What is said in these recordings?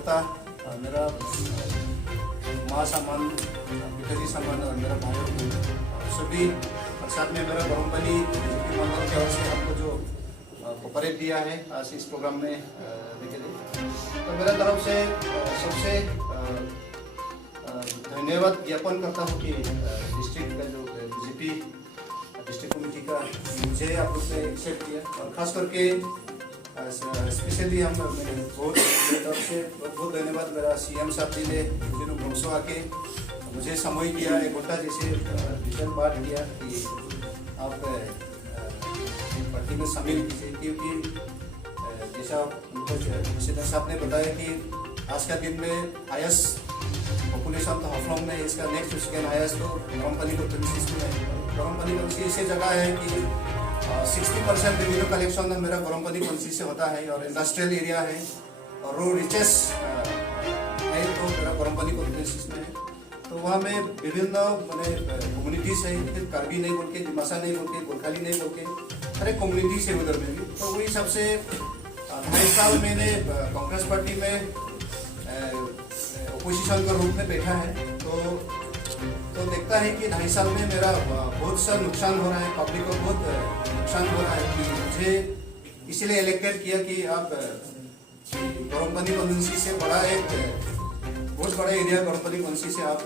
कार्यकर्ता, मेरा माँ समान, पिताजी समान और मेरा भाइयों को सभी, और साथ में मेरा बरमपली मंडल की ओर से हमको जो कोऑपरेट दिया है आज इस प्रोग्राम में के लिए, तो मेरा तरफ से सबसे धन्यवाद ज्ञापन करता हूँ कि डिस्ट्रिक्ट का जो बीजेपी डिस्ट्रिक्ट कमेटी का मुझे आप लोग ने एक्सेप्ट किया, और ख़ास करके स्पेशली हम बहुत मेरी तरफ से बहुत धन्यवाद मेरा सीएम साहब जी ने जिन्होंने भरोसा आके मुझे समय दिया, एक घंटा जैसे विजन बात किया कि आप पार्टी में शामिल कीजिए, क्योंकि जैसा उनको प्रेसिडेंट साहब ने बताया कि आज का दिन में हाईएस्ट पॉपुलेशन तो हाफलॉन्ग में, इसका नेक्स्ट सेकेंड हाईएस्ट तो बरमपली कॉन्स्टिट्यूंसी में है। बरमपली कॉन्स्टिट्यूंसी ऐसी जगह है कि 60% रेवेन्यू कलेक्शन मेरा बरमपली कॉन्स्टिट्यूंसी से होता है, और इंडस्ट्रियल एरिया है और रो रिचेस है तो मेरा बरमपली कॉन्स्टिट्यूंसी में है। तो वहाँ में विभिन्न मैंने कम्युनिटीज़ है, सिर्फ कार्बी नहीं बोल के, दिमासा नहीं बोल के, गोरखाली नहीं बोल के, हर एक कम्युनिटीज़ है उधर में भी। तो वही सबसे 2.5 साल मैंने कांग्रेस पार्टी में ओपोजिशन के रूप में बैठा है, तो देखता है कि 2.5 साल में मेरा बहुत सा नुकसान हो रहा है, पब्लिक को बहुत नुकसान हो रहा है। कि मुझे इसीलिए इलेक्टेड किया कि आप बरमपली कॉन्स्टिट्यूंसी से बड़ा एक बहुत बड़ा एरिया बरमपली कॉन्स्टिट्यूंसी से आप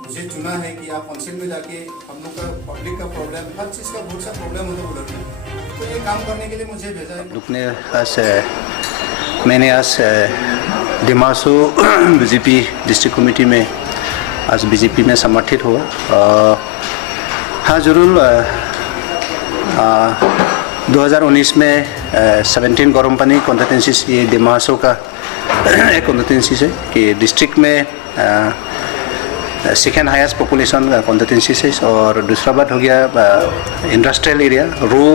मुझे चुना है कि आप काउंसिल में जाके हम लोग का पब्लिक का प्रॉब्लम, हर चीज़ का बहुत सा प्रॉब्लम होता है उधर में, तो ये काम करने के लिए मुझे भेजा है। मैंने आज दिमासो बीजेपी डिस्ट्रिक्ट कमेटी में आज बीजेपी में समर्थित हुआ। हाँ ज़रूर 2019 में 17 बरमपली कॉन्स्टिट्यूंसी ये दिमासो का एक कॉन्स्टिट्यूंसी से कि डिस्ट्रिक्ट में सेकेंड हाईएस्ट पॉपुलेशन कॉन्स्टिट्यूंसी से, और दूसरा बात हो गया industrial area, raw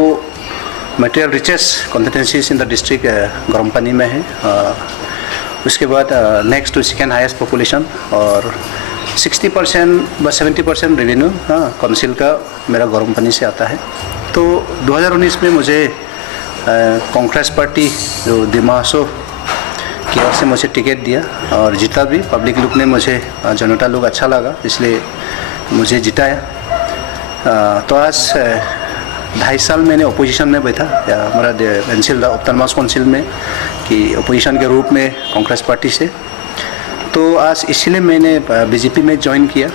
material riches constituencies in the district Barampali में है। उसके बाद next to second highest population, और 60% व 70% रेवेन्यू काउंसिल का मेरा बरमपली से आता है। तो 2019 में मुझे कांग्रेस पार्टी जो दिमासो की ओर से मुझे टिकट दिया और जीता भी। पब्लिक लोग ने मुझे, जनता लोग अच्छा लगा, इसलिए मुझे जिताया। तो आज 2.5 साल मैंने ओपोजिशन में बैठा, हमारा एनसीएल ऑटोनॉमस काउंसिल में कि ओपोजिशन के रूप में कांग्रेस पार्टी से। तो आज इसलिए मैंने बीजेपी में ज्वाइन किया।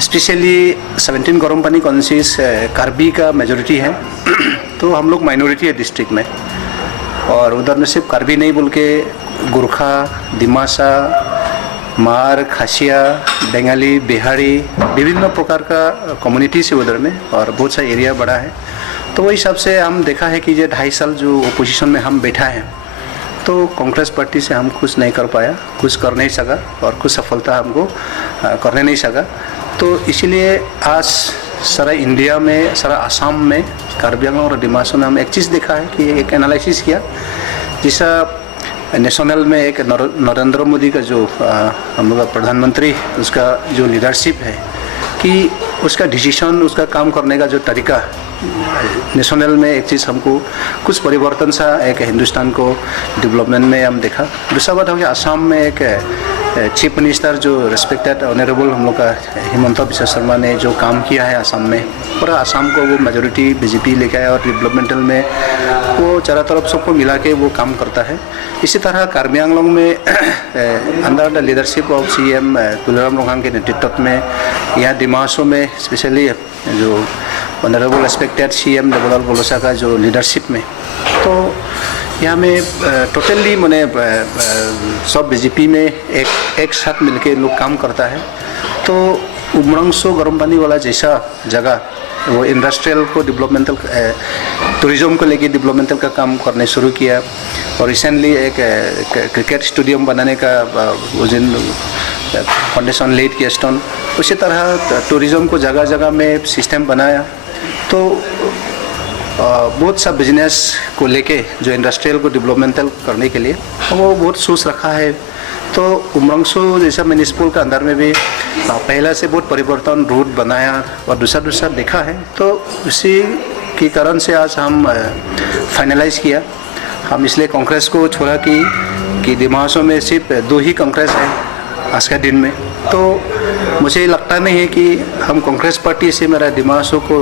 स्पेशली 17 बरमपली कॉन्स्टिट्यूंसी कार्बी का मेजोरिटी है, तो हम लोग माइनॉरिटी है डिस्ट्रिक्ट में, और उधर में सिर्फ कार्बी नहीं बोल के गोरखा, दिमासा, मार, खासिया, बंगाली, बिहारी, विभिन्न प्रकार का कम्युनिटीज़ है उधर में, और बहुत सा एरिया बड़ा है। तो वही हिसाब से हम देखा है कि ये 2.5 साल जो ओपोजिशन में हम बैठा है, तो कांग्रेस पार्टी से हम कुछ नहीं कर पाया, कुछ कर नहीं सका, और कुछ सफलता हमको करने नहीं सका। तो इसीलिए आज सारा इंडिया में, सारा असम में, कार्बी आंगलॉन्ग और दिमासो में हम एक चीज़ देखा है कि एक एनालिसिस किया, जैसा नेशनल में एक नरेंद्र मोदी का जो हम लोग का प्रधानमंत्री, उसका जो लीडरशिप है कि उसका डिसीजन, उसका काम करने का जो तरीका, नेशनल में एक चीज़ हमको कुछ परिवर्तन सा एक हिंदुस्तान को डेवलपमेंट में हम देखा। दूसरा बात हो गया असम में एक चीफ मिनिस्टर जो रिस्पेक्टेड ऑनरेबल हम लोग का हिमंता बिश्व शर्मा ने जो काम किया है असम में, पूरा असम को वो मेजोरिटी बीजेपी लेके आया, और डेवलपमेंटल में वो चारों तरफ सबको मिला के वो काम करता है। इसी तरह कार्बी आंगलॉन्ग में under the leadership of CM Tularam Ronghang के नेतृत्व में, यहाँ दिमासो में स्पेशली जो honourable respected CM Devlal Bolosa का जो लीडरशिप में, तो यहाँ में टोटली मैंने सब बीजेपी में एक साथ मिलके लोग काम करता है। तो उमरंगसो बरमपली वाला जैसा जगह वो इंडस्ट्रियल को डेवलपमेंटल, टूरिज्म को लेके डेवलपमेंटल का काम करने शुरू किया, और रिसेंटली एक क्रिकेट स्टेडियम बनाने का उस दिन फाउंडेशन लेड किया स्टोन। उसी तरह टूरिज्म को जगह जगह में सिस्टम बनाया। तो बहुत सा बिजनेस को लेके जो इंडस्ट्रियल को डेवलपमेंटल करने के लिए वो बहुत सोच रखा है। तो उमरंगसो जैसा म्यूनिसिपल का अंदर में भी पहला से बहुत परिवर्तन रूट बनाया और दूसरा देखा है। तो उसी के कारण से आज हम फाइनलाइज किया। हम इसलिए कांग्रेस को छोड़ा कि कि दिमासों में सिर्फ 2 ही कांग्रेस है आज के दिन में। तो मुझे लगता नहीं है कि हम कांग्रेस पार्टी से मेरा दिमासों को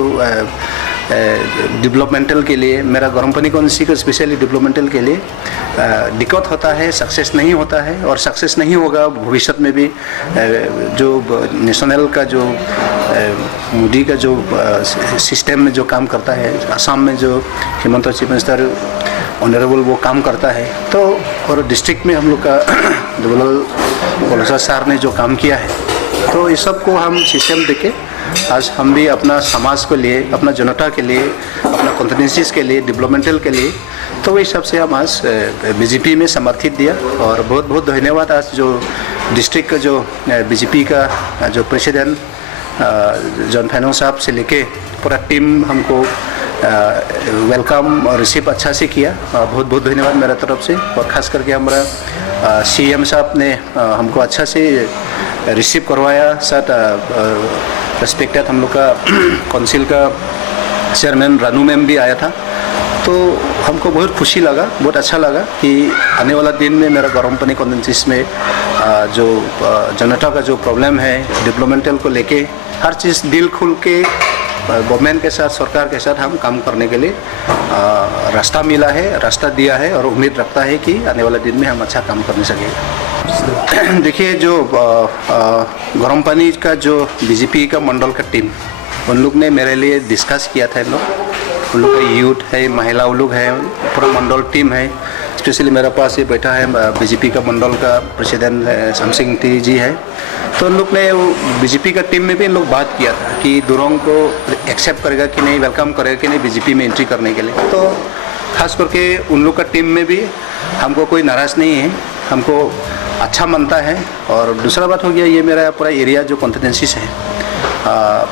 डेवलपमेंटल के लिए, मेरा गरमपनी कॉन्स्टिट्यूंसी को स्पेशली डेवलपमेंटल के लिए दिक्कत होता है, सक्सेस नहीं होता है और सक्सेस नहीं होगा भविष्य में भी। जो नेशनल का जो मोदी का जो सिस्टम में जो काम करता है, असम में जो हिमंता चीफ मिनिस्टर ऑनरेबल वो काम करता है, तो और डिस्ट्रिक्ट में हम लोग का जबलपुर सर ने जो काम किया है, तो इस सब को हम सिस्टम देके आज हम भी अपना समाज के लिए, अपना जनता के लिए, अपना कॉन्स्टिट्यूंसीज के लिए, डेवलपमेंटल के लिए, तो वही सबसे हम आज बीजेपी में समर्थित दिया। और बहुत बहुत धन्यवाद आज जो डिस्ट्रिक्ट का जो बीजेपी का जो प्रेसिडेंट जॉन फैनो साहब से लेके पूरा टीम हमको वेलकम और रिसीव अच्छा से किया। बहुत बहुत धन्यवाद मेरा तरफ से। और ख़ास करके हमारा सीएम साहब ने हमको अच्छा से रिसीव करवाया। साथ रेस्पेक्टेड हम लोग का काउंसिल का चेयरमैन रानू मैम भी आया था, तो हमको बहुत खुशी लगा, बहुत अच्छा लगा कि आने वाला दिन में मेरा गरमपनी कॉन्स्टिट्यूंसी में जो जनता का जो प्रॉब्लम है डेवलपमेंटल को लेके हर चीज़ दिल खुल के गवर्नमेंट के साथ, सरकार के साथ हम काम करने के लिए रास्ता मिला है, रास्ता दिया है और उम्मीद रखता है कि आने वाले दिन में हम अच्छा काम करने सकेंगे। देखिए, जो गरमपनी का जो बीजेपी का मंडल का टीम, उन लोग ने मेरे लिए डिस्कस किया था। उन लोग का यूथ है, महिला लोग हैं, पूरा मंडल टीम है। स्पेशली मेरे पास ये बैठा है बीजेपी का मंडल का प्रेसिडेंट शमसिंग टी जी है। तो उन लोग ने बीजेपी का टीम में भी इन लोग बात किया था कि दुरोंग को एक्सेप्ट करेगा कि नहीं, वेलकम करेगा कि नहीं बीजेपी में एंट्री करने के लिए। तो खास करके उन लोग का टीम में भी हमको कोई नाराज़ नहीं है, हमको अच्छा मानता है। और दूसरा बात हो गया, ये मेरा पूरा एरिया जो कॉन्स्टिट्यूंसी है,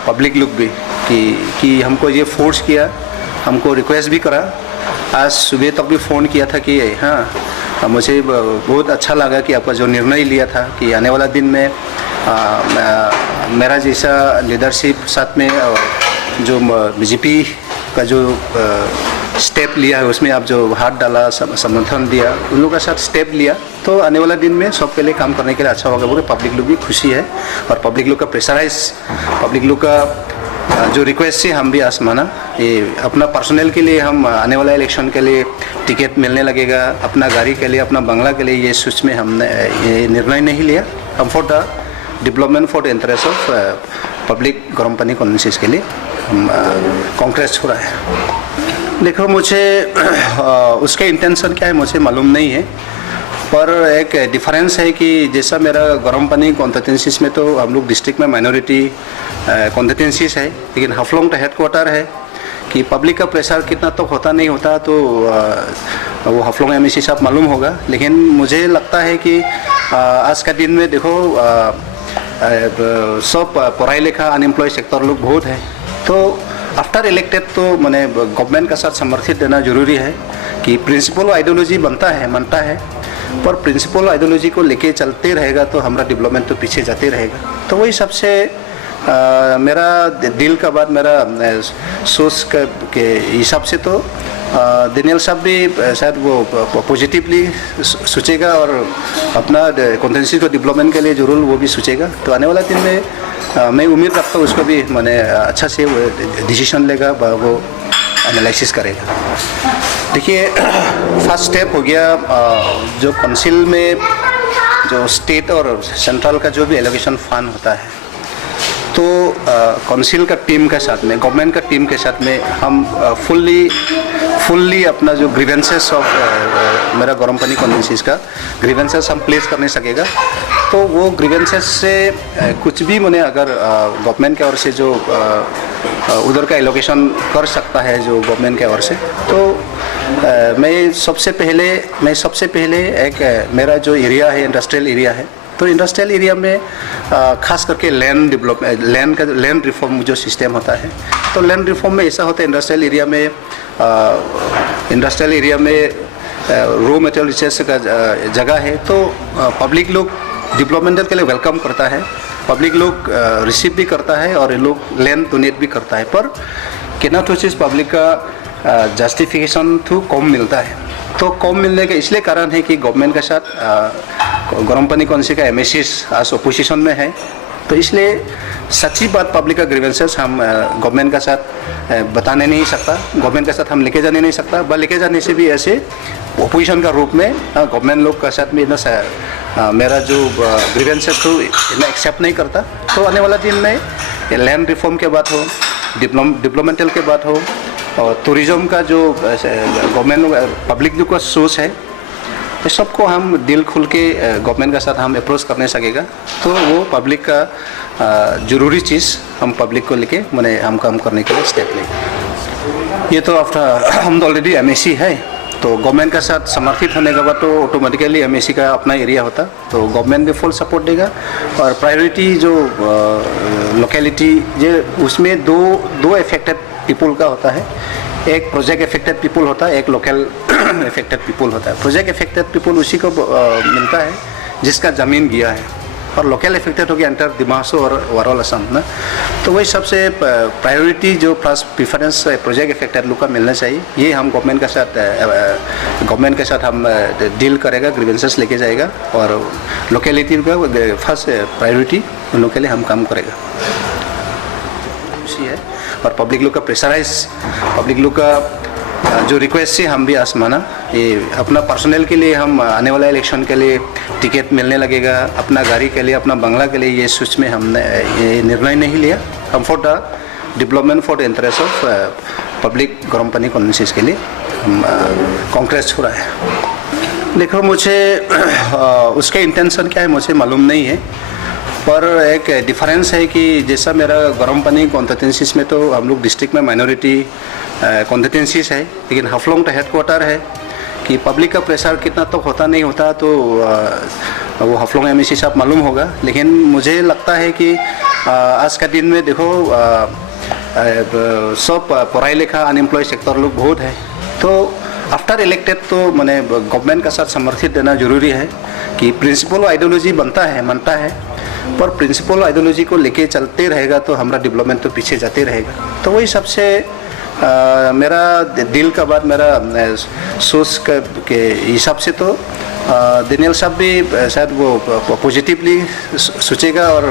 पब्लिक लोग भी कि हमको ये फोर्स किया, हमको रिक्वेस्ट भी करा। आज सुबह तक भी फ़ोन किया था कि हाँ, मुझे बहुत अच्छा लगा कि आपका जो निर्णय लिया था कि आने वाला दिन में मेरा जैसा लीडरशिप साथ में जो बीजेपी का जो स्टेप लिया है उसमें आप जो हाथ डाला, समर्थन दिया, उन लोगों का साथ स्टेप लिया, तो आने वाला दिन में सबके लिए काम करने के लिए अच्छा होगा। बोले पब्लिक लोग भी खुशी है और पब्लिक लोग का प्रेशराइज, पब्लिक लोग का जो रिक्वेस्ट से हम भी आज माना। ये अपना पर्सनल के लिए हम आने वाला इलेक्शन के लिए टिकट मिलने लगेगा, अपना गाड़ी के लिए, अपना बंगला के लिए, ये सोच में हमने ये निर्णय नहीं लिया। हम for the development, for the interest of public Garampani constituency के लिए हम कांग्रेस छोड़ा है। देखो, मुझे उसके इंटेंशन क्या है मुझे मालूम नहीं है, पर एक डिफरेंस है कि जैसा मेरा गरमपनी कॉन्स्टिट्यूंसीज में तो हम लोग डिस्ट्रिक्ट में माइनॉरिटी कॉन्स्टिट्यूंसीज है, लेकिन हाफलोंग का हेडक्वार्टर है कि पब्लिक का प्रेशर कितना तो होता नहीं होता, तो वो हाफलोंग एमएससी साहब मालूम होगा। लेकिन मुझे लगता है कि आज का दिन में देखो सब पढ़ाई लिखा अनएम्प्लॉय सेक्टर लोग बहुत है, तो आफ्टर इलेक्टेड तो मैंने गवर्नमेंट का साथ समर्थित देना जरूरी है कि प्रिंसिपल आइडियोलॉजी मानता है, पर प्रिंसिपल आइडियोलॉजी को लेके चलते रहेगा तो हमारा डेवलपमेंट तो पीछे जाते रहेगा। तो वही सबसे मेरा दिल का बात, मेरा सोच के हिसाब से तो डेनियल साहब भी शायद वो पॉजिटिवली सोचेगा और अपना कॉन्स्टिट्यूंसी को डेवलपमेंट के लिए जरूर वो भी सोचेगा। तो आने वाला दिन में मैं उम्मीद रखता हूँ उसको भी मैंने अच्छा से वो डिसीजन लेगा, वो एनालिसिस करेगा। देखिए, फर्स्ट स्टेप हो गया जो काउंसिल में जो स्टेट और सेंट्रल का जो भी एलोकेशन फंड होता है, तो काउंसिल का टीम के साथ में, गवर्नमेंट का टीम के साथ में हम फुल्ली अपना जो ग्रीवेंसेस ऑफ मेरा गरमपनी कॉन्स्टिट्यूंसीज का ग्रीवेंसेस हम प्लेस करने सकेगा। तो वो ग्रीवेंसेस से कुछ भी मैंने अगर गवर्नमेंट के ओर से जो उधर का एलोकेशन कर सकता है जो गवर्नमेंट के ओर से, तो मैं सबसे पहले एक मेरा जो एरिया है इंडस्ट्रियल एरिया है, तो इंडस्ट्रियल एरिया में खास करके लैंड डेवलपमेंट, लैंड रिफॉर्म जो सिस्टम होता है, तो लैंड रिफॉर्म में ऐसा होता है इंडस्ट्रियल एरिया में रॉ मटेरियल रिसोर्स का जगह है, तो पब्लिक लोग डेवलपमेंट के लिए वेलकम करता है, पब्लिक लोग रिसीव भी करता है और ये लोग लैंड डोनेट भी करता है, पर कितना तो चीज़ पब्लिक का जस्टिफिकेशन तो कम मिलता है। तो कम मिलने का इसलिए कारण है कि गवर्नमेंट के साथ गर्म पानी कौंसिल का एमएसीज आज अपोजिशन में है, तो इसलिए सच्ची बात पब्लिक का ग्रीवेंसेस हम गवर्नमेंट के साथ बताने नहीं सकता, गवर्नमेंट के साथ हम लेके जाने नहीं सकता। बस लेके जाने से भी ऐसे ओपोजिशन का रूप में गवर्नमेंट लोग के साथ में इतना मेरा जो ग्रीवेंसेस तो इतना एक्सेप्ट नहीं करता। तो आने वाला दिन में लैंड रिफॉर्म के बात हो, डिप्लोमेंटल के बात हो, और टूरिज़्म का जो गवर्नमेंट पब्लिक जो का सोच है, इस सबको हम दिल खुल के गवर्नमेंट के साथ हम अप्रोच करने सकेगा। तो वो पब्लिक का ज़रूरी चीज़ हम पब्लिक को लेके मैंने हम काम करने के लिए स्टेप लें। ये तो आफ्टर हम तो ऑलरेडी एमएसी है, तो गवर्नमेंट के साथ समर्थित होने के बाद तो ऑटोमेटिकली एमएसी का अपना एरिया होता, तो गवर्नमेंट भी फुल सपोर्ट देगा। और प्रायोरिटी जो लोकेलिटी जो उसमें दो इफेक्टेड पीपल का होता है, एक प्रोजेक्ट इफेक्टेड पीपल होता है, एक लोकल इफेक्टेड पीपल होता है। प्रोजेक्ट इफेक्टेड पीपल उसी को मिलता है जिसका ज़मीन गया है, और लोकल इफेक्टेड हो गया एंटर दिमासो और ओवरऑल असम ना। तो वही सबसे प्रायोरिटी जो फर्स्ट प्रेफरेंस प्रोजेक्ट इफेक्टेड लोग का मिलना चाहिए। ये हम गवर्नमेंट के साथ हम डील करेगा, ग्रीवेंसेस लेके जाएगा, और लोकेलिटी का फर्स्ट प्रायोरिटी उन लोग के लिए हम काम करेगा। है और पब्लिक लोग का प्रेशराइज, पब्लिक लोग का जो रिक्वेस्ट है हम भी आज माना। ये अपना पर्सनल के लिए हम आने वाला इलेक्शन के लिए टिकट मिलने लगेगा, अपना गाड़ी के लिए, अपना बंगला के लिए ये सोच में हमने ये निर्णय नहीं लिया। हम for the development for the interest of public गर्म पानी कॉन्वेंसेस के लिए हम कांग्रेस हो रहा है। देखो मुझे उसके इंटेंशन क्या है मुझे मालूम नहीं है, पर एक डिफरेंस है कि जैसा मेरा गर्म पानी कॉन्स्टिट्यूंसीज में तो हम लोग डिस्ट्रिक्ट में माइनॉरिटी कॉन्स्टिट्यूंसीज है, लेकिन हाफलोंग का हेडक्वार्टर है कि पब्लिक का प्रेशर कितना तो होता नहीं होता, तो वो हाफलोंग एमएसी साहब मालूम होगा। लेकिन मुझे लगता है कि आज का दिन में देखो सब पढ़ाई लिखा अनएम्प्लॉय सेक्टर लोग बहुत है, तो आफ्टर इलेक्टेड तो मैंने गवर्नमेंट का साथ समर्थित देना जरूरी है कि प्रिंसिपल आइडियोलॉजी मानता है, पर प्रिंसिपल आइडियोलॉजी को लेके चलते रहेगा तो हमारा डेवलपमेंट तो पीछे जाते रहेगा। तो वही सबसे मेरा दिल का बात, मेरा सोच के हिसाब से तो दानियल साहब भी शायद वो पॉजिटिवली सोचेगा और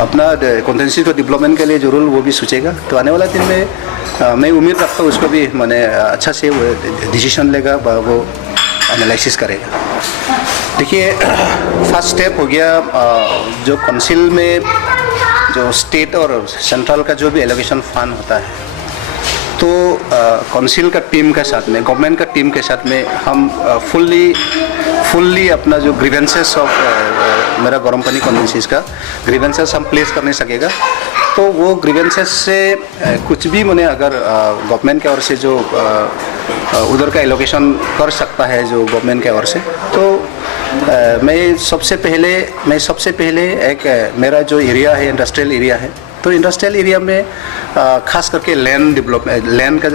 अपना कॉन्स्टिट्यूंसी को डेवलपमेंट के लिए जरूर वो भी सोचेगा। तो आने वाला दिन में मैं उम्मीद रखता हूँ उसको भी मैंने अच्छा से वो डिसीजन लेगा, वो एनालिसिस करेगा। देखिए फर्स्ट स्टेप हो गया जो काउंसिल में जो स्टेट और सेंट्रल का जो भी एलोकेशन फंड होता है, तो काउंसिल का टीम के साथ में, गवर्नमेंट का टीम के साथ में हम फुल्ली अपना जो ग्रीवेंसेस ऑफ मेरा गर्म पानी कॉन्वेंसेस का ग्रीवेंसेस हम प्लेस करने सकेगा। तो वो ग्रीवेंसेस से कुछ भी मैंने अगर गवर्नमेंट के ओर से जो उधर का एलोकेशन कर सकता है जो गवर्नमेंट के ओर से, तो मैं सबसे पहले एक मेरा जो एरिया है इंडस्ट्रियल एरिया है, तो इंडस्ट्रियल एरिया में खास करके लैंड डेवलपमेंट,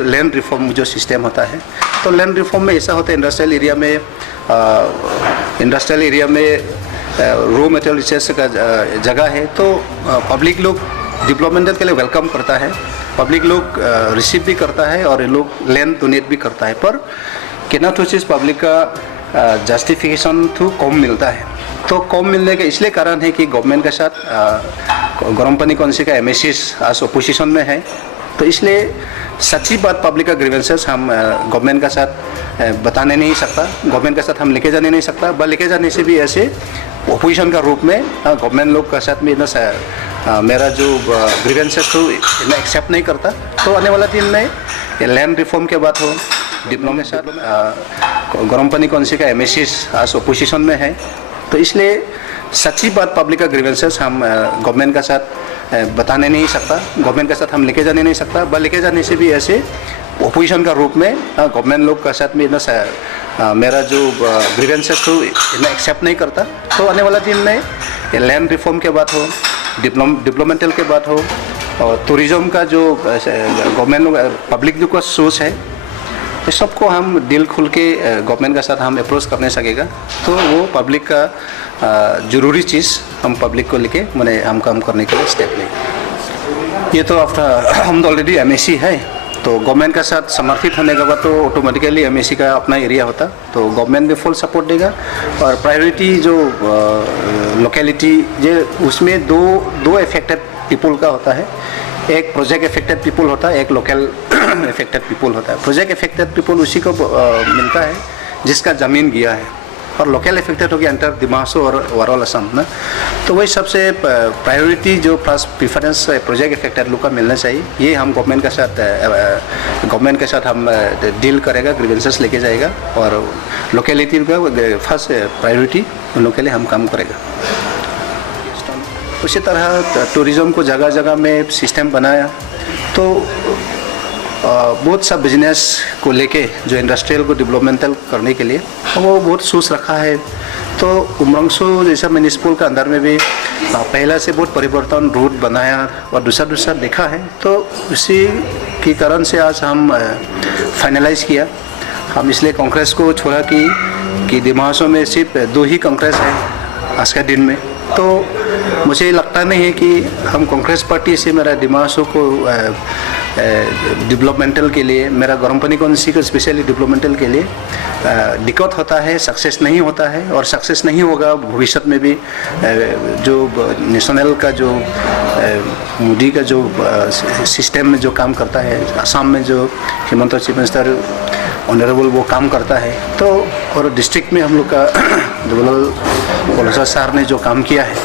लैंड रिफॉर्म जो सिस्टम होता है, तो लैंड रिफॉर्म में ऐसा होता है इंडस्ट्रियल एरिया में रॉ मटेरियल रिसोर्स का जगह है, तो पब्लिक लोग डेवलपमेंट के लिए वेलकम करता है, पब्लिक लोग रिसीव भी करता है और ये लोग लैंड डोनेट भी करता है, पर कितना तो चीज़ पब्लिक का जस्टिफिकेशन तो कम मिलता है। तो कम मिलने का इसलिए कारण है कि गवर्नमेंट के साथ गर्म पानी कौंसिल का एमएसीज आज अपोजिशन में है, तो इसलिए सच्ची बात पब्लिक का ग्रीवेंसेस हम गवर्नमेंट के साथ बताने नहीं सकता, गवर्नमेंट के साथ हम लेके जाने नहीं सकता। बस लेके जाने से भी ऐसे ओपोजिशन का रूप में गवर्नमेंट लोग के साथ में इतना मेरा जो ग्रीवेंसेस तो इतना एक्सेप्ट नहीं करता। तो आने वाला दिन में लैंड रिफॉर्म के बात हो, डिप्लोमेट साथ गर्म पानी कौंसिल का एमएसीज आज अपोजिशन में है, तो इसलिए सच्ची बात पब्लिक का ग्रीवेंसेस हम गवर्नमेंट के साथ बताने नहीं सकता, गवर्नमेंट के साथ हम लेके जाने नहीं सकता। बस लेके जाने से भी ऐसे ओपोजिशन का रूप में गवर्नमेंट लोग के साथ में इतना मेरा जो ग्रीवेंसेस तो इतना एक्सेप्ट नहीं करता। तो आने वाला दिन में लैंड रिफॉर्म के बात हो, डिप्लोमेंटल के बात हो, और टूरिज़्म का जो गवर्नमेंट पब्लिक जो का सोच है, इस सबको हम दिल खुल के गवर्नमेंट के साथ हम अप्रोच करने सकेगा। तो वो पब्लिक का ज़रूरी चीज़ हम पब्लिक को लेके मैंने हम काम करने के लिए स्टेप लें। ये तो आफ्टर हम तो ऑलरेडी एमएसी है, तो गवर्नमेंट के साथ समर्थित होने के बाद तो ऑटोमेटिकली एमएससी का अपना एरिया होता, तो गवर्नमेंट भी फुल सपोर्ट देगा। और प्रायोरिटी जो लोकेलिटी जो उसमें दो अफेक्टेड पीपल का होता है, एक प्रोजेक्ट अफेक्टेड पीपल होता है, एक लोकल अफेक्टेड पीपल होता है। प्रोजेक्ट अफेक्टेड पीपल उसी को मिलता है जिसका ज़मीन गया है, और लोकल अफेक्टेड हो गया एंटर दिमासो और ओवरऑल असम ना। तो वही सबसे प्रायोरिटी जो फर्स्ट प्रेफरेंस प्रोजेक्ट अफेक्टेड लोग का मिलना चाहिए। ये हम गवर्नमेंट के साथ हम डील करेगा, ग्रीवेंसेस लेके जाएगा, और लोकेलिटी का फर्स्ट प्रायोरिटी उन लोग के लिए हम काम करेगा। उसी तरह टूरिज़्म को जगह जगह में सिस्टम बनाया, तो बहुत सा बिजनेस को लेके जो इंडस्ट्रियल को डेवलपमेंटल करने के लिए वो बहुत सोच रखा है। तो उमरंगसो जैसा म्यूनिसिपल का अंदर में भी पहला से बहुत परिवर्तन रूट बनाया और दूसरा देखा है, तो उसी के कारण से आज हम फाइनलाइज किया। हम इसलिए कांग्रेस को छोड़ा कि दिमासो में सिर्फ 2 ही कांग्रेस है आज के दिन में। तो मुझे लगता नहीं है कि हम कांग्रेस पार्टी से मेरा दिमासो को डेवलपमेंटल के लिए, मेरा गरमपनी कॉन्स्टिट्यूंसी को स्पेशली डेवलपमेंटल के लिए दिक्कत होता है, सक्सेस नहीं होता है, और सक्सेस नहीं होगा भविष्य में भी। जो नेशनल का जो मोदी का जो सिस्टम में जो काम करता है, असम में जो हिमंत चीफ मिनिस्टर ऑनरेबल वो काम करता है, तो और डिस्ट्रिक्ट में हम लोग का दुलाल सर ने जो काम किया है,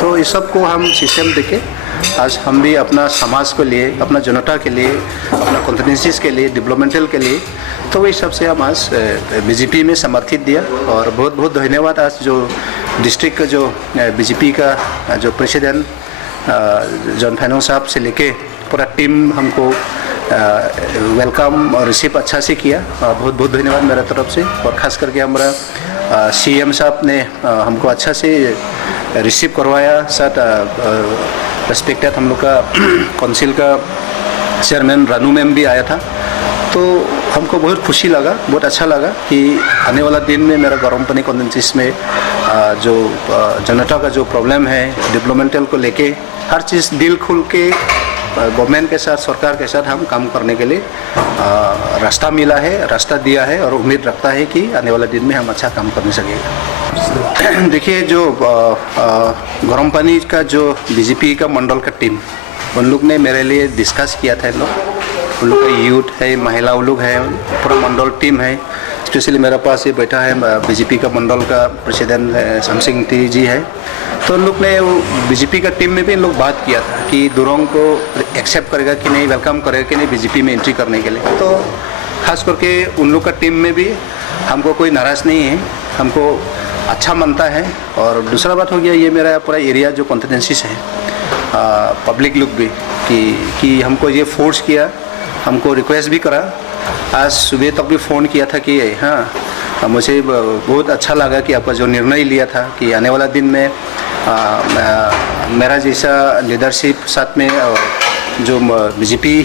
तो इस सब को हम सिस्टम देके आज हम भी अपना समाज के लिए, अपना जनता के लिए, अपना कॉन्स्टिट्यूंसीज के लिए, डेवलपमेंटल के लिए, तो वही सबसे हम आज बीजेपी में समर्थित दिया। और बहुत बहुत धन्यवाद आज जो डिस्ट्रिक्ट का जो बीजेपी का जो प्रेसिडेंट जॉन फैनो साहब से लेके पूरा टीम हमको वेलकम और रिसीव अच्छा से किया। बहुत बहुत धन्यवाद मेरा तरफ से। और ख़ास करके हमारा सीएम साहब ने हमको अच्छा से रिसीव करवाया। साथ रेस्पेक्टेड हम लोग का काउंसिल का चेयरमैन रानू मैम भी आया था, तो हमको बहुत खुशी लगा, बहुत अच्छा लगा कि आने वाला दिन में मेरा गरमपनी कॉन्स्टिट्यूंसी में जो जनता का जो प्रॉब्लम है डेवलपमेंटल को लेके हर चीज़ दिल खुल के गवर्नमेंट के साथ, सरकार के साथ हम काम करने के लिए रास्ता मिला है, रास्ता दिया है, और उम्मीद रखता है कि आने वाले दिन में हम अच्छा काम करने सकेंगे। देखिए, जो गरमपनी का जो बीजेपी का मंडल का टीम, उन लोग ने मेरे लिए डिस्कस किया था। उन लोग का यूथ है, महिला लोग है, पूरा मंडल टीम है। स्पेशली मेरे पास ये बैठा है बीजेपी का मंडल का प्रेसिडेंट शमसिंग टी जी है। तो उन लोग ने बीजेपी का टीम में भी इन लोग बात किया था कि दुरोंग को एक्सेप्ट करेगा कि नहीं, वेलकम करेगा कि नहीं बीजेपी में एंट्री करने के लिए। तो खास करके उन लोग का टीम में भी हमको कोई नाराज़ नहीं है, हमको अच्छा मानता है। और दूसरा बात हो गया, ये मेरा पूरा एरिया जो कॉन्स्टिट्यूंसीज है, पब्लिक लोग भी कि हमको ये फोर्स किया, हमको रिक्वेस्ट भी करा। आज सुबह तक भी फ़ोन किया था कि हाँ, मुझे बहुत अच्छा लगा कि आपका जो निर्णय लिया था कि आने वाला दिन में मेरा जैसा लीडरशिप साथ में जो बीजेपी